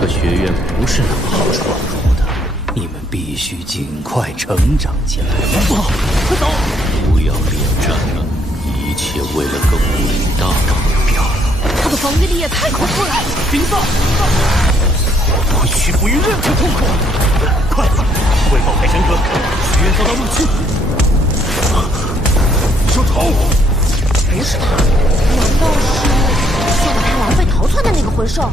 克学院不是那么好闯入的，你们必须尽快成长起来。快走！不要恋战了，一切为了更伟大的目标。他的防御力也太恐怖了！冰丧，我会屈服于任何痛苦。快，汇报开山哥，学院遭到入侵。小丑，不是他，难道是吓得他狼狈逃窜的那个魂兽？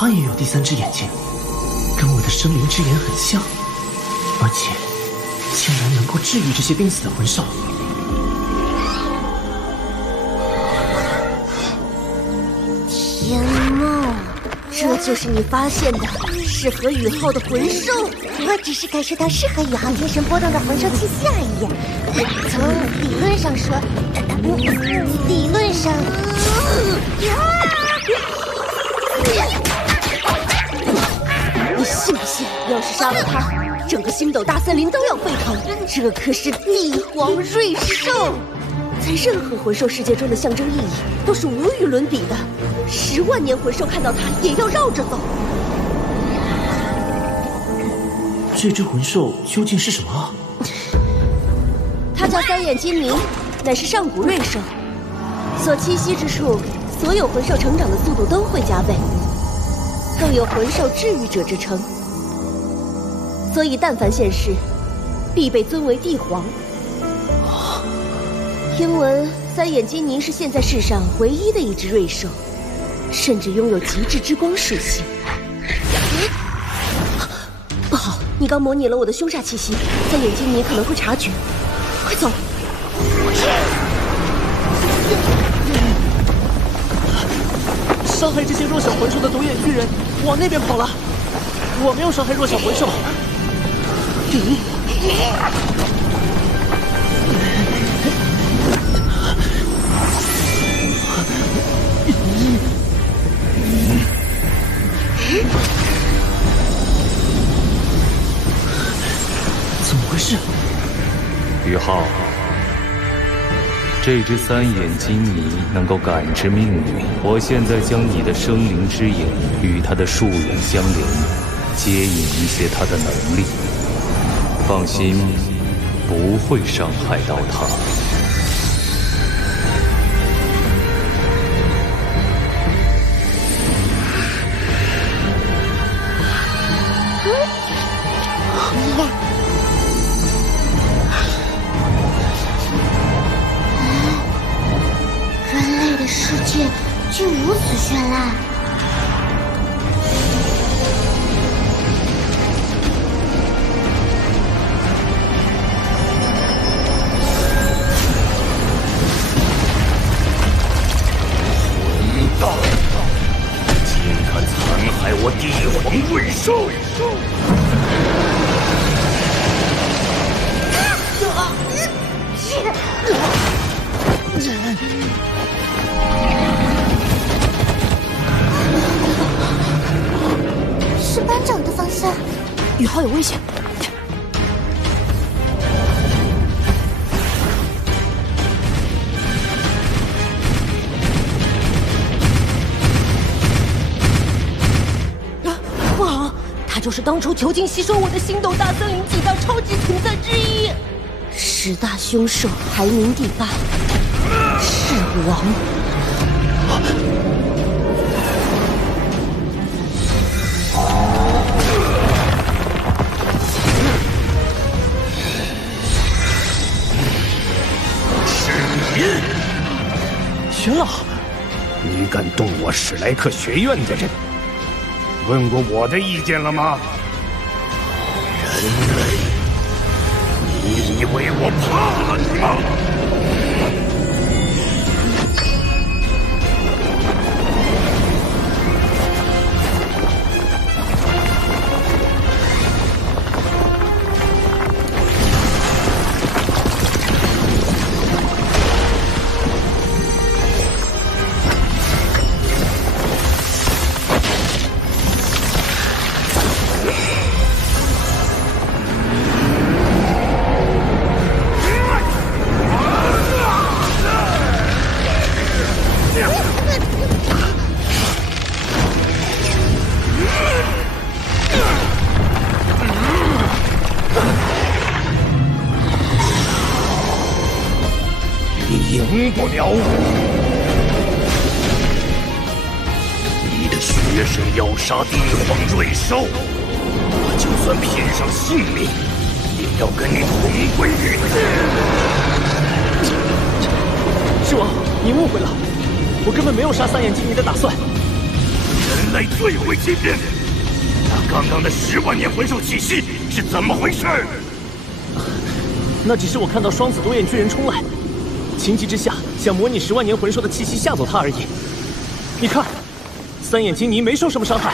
他也有第三只眼睛，跟我的生灵之眼很像，而且竟然能够治愈这些濒死的魂兽。天梦，这就是你发现的适合宇浩的魂兽？我只是感受到适合宇浩精神波动的魂兽气息而已。从理论上说，理论上，你信不信？要是杀了他，整个星斗大森林都要沸腾。这可是帝皇瑞兽，在任何魂兽世界中的象征意义都是无与伦比的。10万年魂兽看到它也要绕着走。这只魂兽究竟是什么？它叫三眼金猗，乃是上古瑞兽，所栖息之处，所有魂兽成长的速度都会加倍，更有魂兽治愈者之称。所以但凡现世，必被尊为帝皇。听闻三眼金猗是现在世上唯一的一只瑞兽，甚至拥有极致之光属性。不好，你刚模拟了我的凶煞气息，三眼金猗可能会察觉。快走！伤害这些弱小魂兽的独眼巨人往那边跑了，我没有伤害弱小魂兽。怎么回事？宇浩，这只三眼金猗能够感知命运。我现在将你的生灵之眼与它的树影相连，接引一些它的能力。放心，不会伤害到它。人类的世界竟如此绚烂。竟敢残害我帝皇瑞兽！是班长的方向。宇浩有危险！不好，他就是当初囚禁吸收我的星斗大森林几大超级存在之一，10大凶兽排名第8，赤王。玄老，你敢动我史莱克学院的人，问过我的意见了吗？人类，你以为我怕你吗？赢不了我。你的学生要杀帝皇瑞兽，我就算拼上性命，也要跟你同归于尽。狮王，你误会了，我根本没有杀三眼精灵的打算。人类最会欺骗，那刚刚的10万年魂兽气息是怎么回事？那只是我看到双子多眼巨人冲来，情急之下想模拟10万年魂兽的气息吓走他而已。你看，三眼精灵没受什么伤害。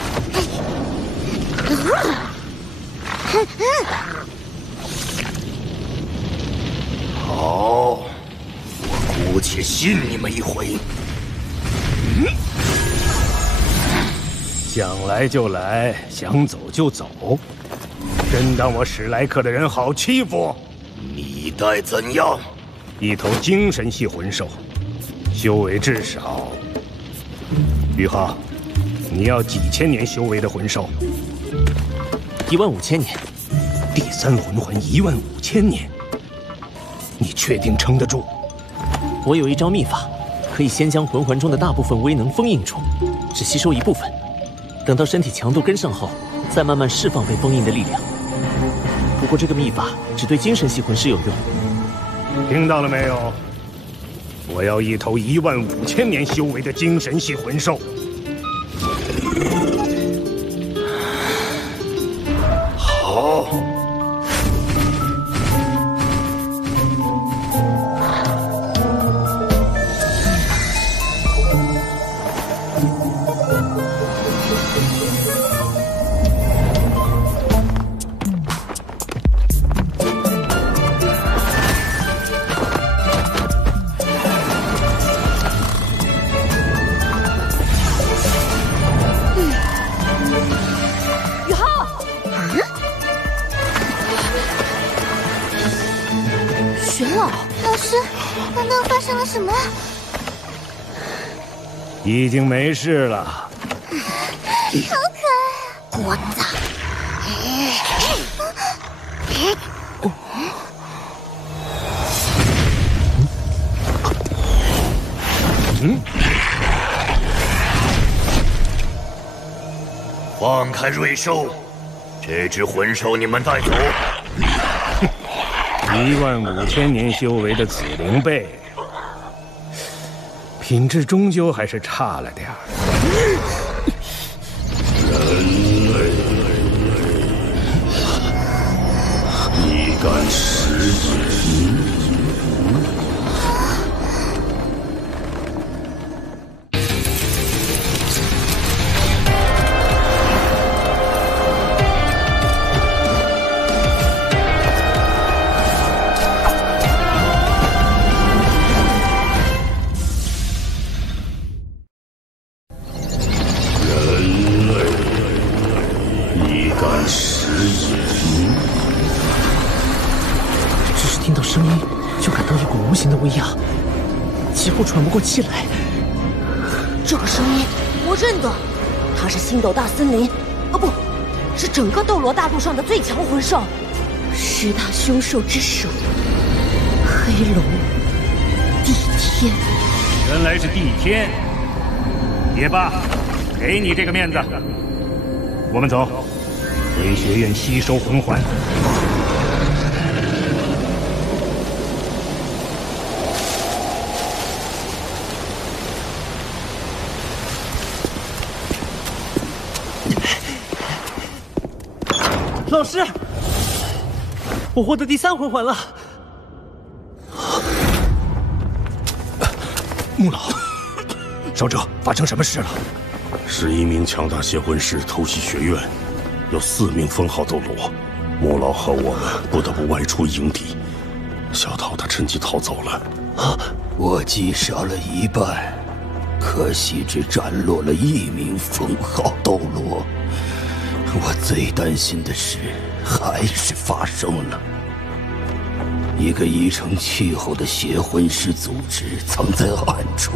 好，我姑且信你们一回。想来就来，想走就走，真当我史莱克的人好欺负？你待怎样？一头精神系魂兽，修为至少……宇浩，你要几千年修为的魂兽15000年。第3魂环15000年，你确定撑得住？我有一招秘法，可以先将魂环中的大部分威能封印住，只吸收一部分，等到身体强度跟上后，再慢慢释放被封印的力量。不过这个秘法只对精神系魂师有用。听到了没有？我要一头15000年修为的精神系魂兽。好。什么？已经没事了。好可爱！我操！放开瑞兽，这只魂兽你们带走。15000年修为的紫灵贝。品质终究还是差了点儿。人类，你敢食言？几乎喘不过气来。这个声音我认得，它是星斗大森林，不，是整个斗罗大陆上的最强魂兽，10大凶兽之首，黑龙帝天。原来是帝天，也罢，给你这个面子。我们走，回学院吸收魂环。老师，我获得第3魂环了。穆老，少者，发生什么事了？是一名强大邪魂师偷袭学院，有4名封号斗罗，穆老和我们不得不外出迎敌。小桃他趁机逃走了。我击杀了一半，可惜只斩落了1名封号斗罗。我最担心的事还是发生了。一个已成气候的邪魂师组织藏在暗处，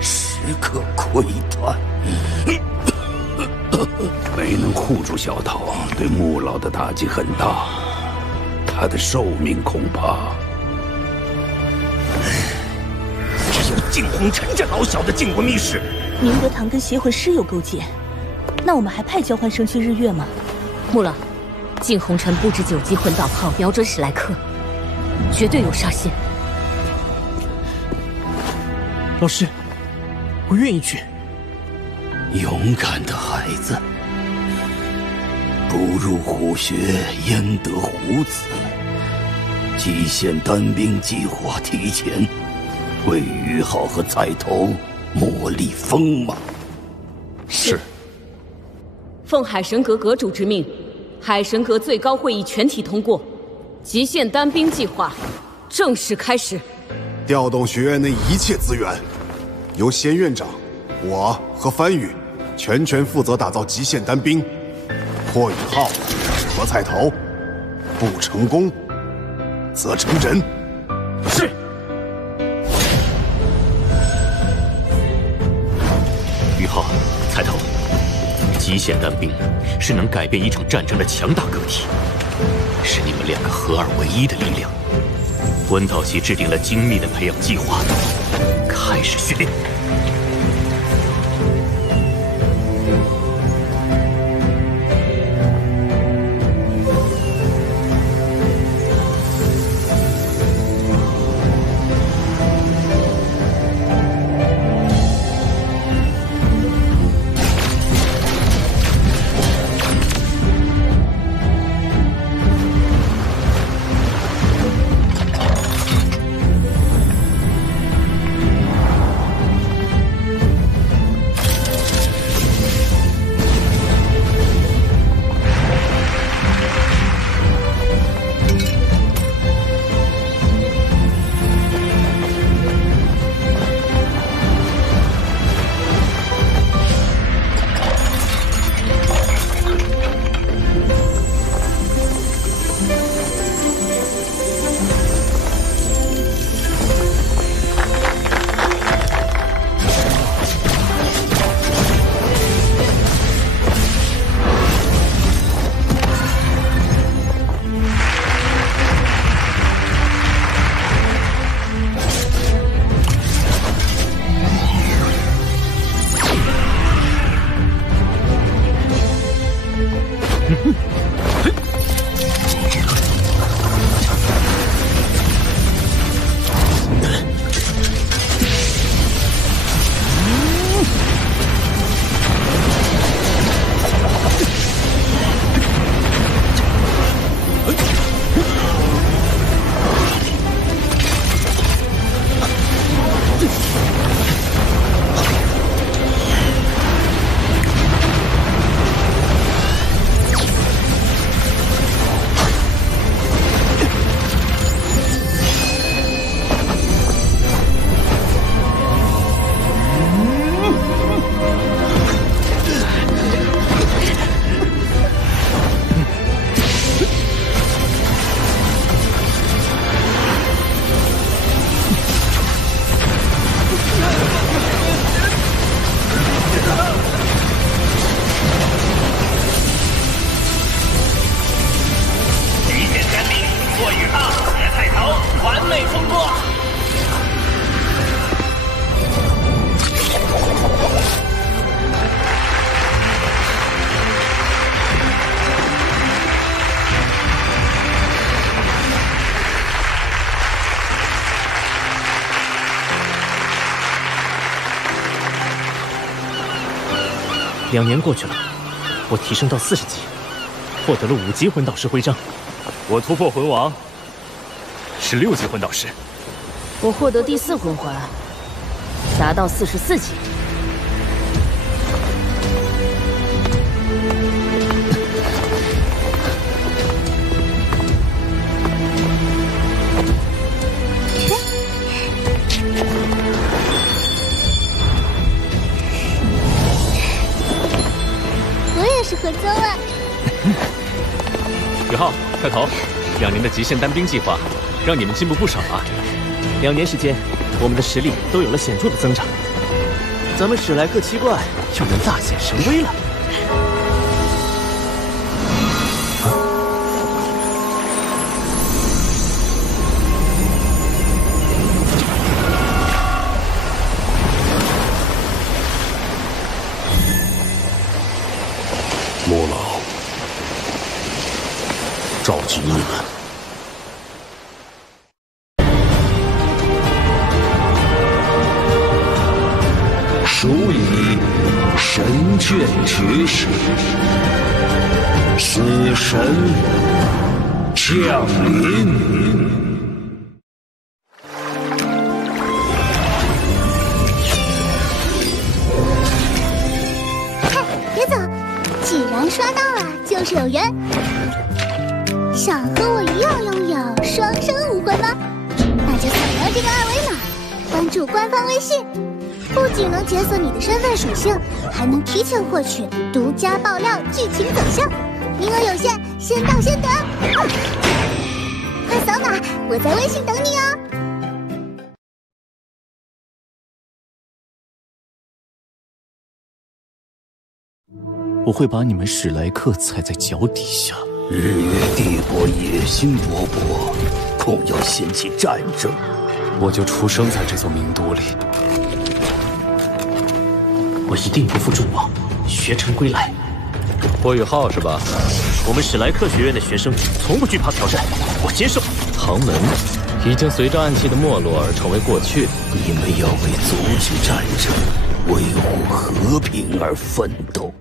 时刻窥探。没能护住小桃，对穆老的打击很大，他的寿命恐怕……靖红尘这老小的静魂密室。明德堂跟邪魂师有勾结，那我们还派交换生去日月吗？穆老，靖红尘布置9级魂导炮，瞄准史莱克，绝对有杀心。老师，我愿意去。勇敢的孩子，不入虎穴，焉得虎子？极限单兵计划提前，为于浩和菜头磨砺锋芒。是。奉海神阁阁主之命，海神阁最高会议全体通过，极限单兵计划正式开始。调动学院内一切资源，由仙院长、我和番禺全权负责打造极限单兵。破宇浩和菜头，不成功则成人。是。宇浩、菜头，极限单兵是能改变一场战争的强大个体，是你们2个合二为一的力量。魂导系制定了精密的培养计划，开始训练。2年过去了，我提升到40级，获得了5级魂导师徽章。我突破魂王，是6级魂导师。我获得第4魂环，达到44级。是合奏啊！宇浩、菜头，2年的极限单兵计划，让你们进步不少啊。2年时间，我们的实力都有了显著的增长，咱们史莱克7怪就能大显神威了。劝决时，死神降临。嗨，别走！既然刷到了，就是有缘。想和我一样拥有双生武魂吗？那就扫描这个二维码，关注官方微信。 不仅能解锁你的身份属性，还能提前获取独家爆料剧情走向，名额有限，先到先得。快扫码，我在微信等你哦。我会把你们史莱克踩在脚底下。日月帝国野心勃勃，恐要掀起战争。我就出生在这座名都里。 我一定不负众望，学成归来。霍雨浩是吧？我们史莱克学院的学生从不惧怕挑战，我接受。唐门已经随着暗器的没落而成为过去。你们要为阻止战争、维护和平而奋斗。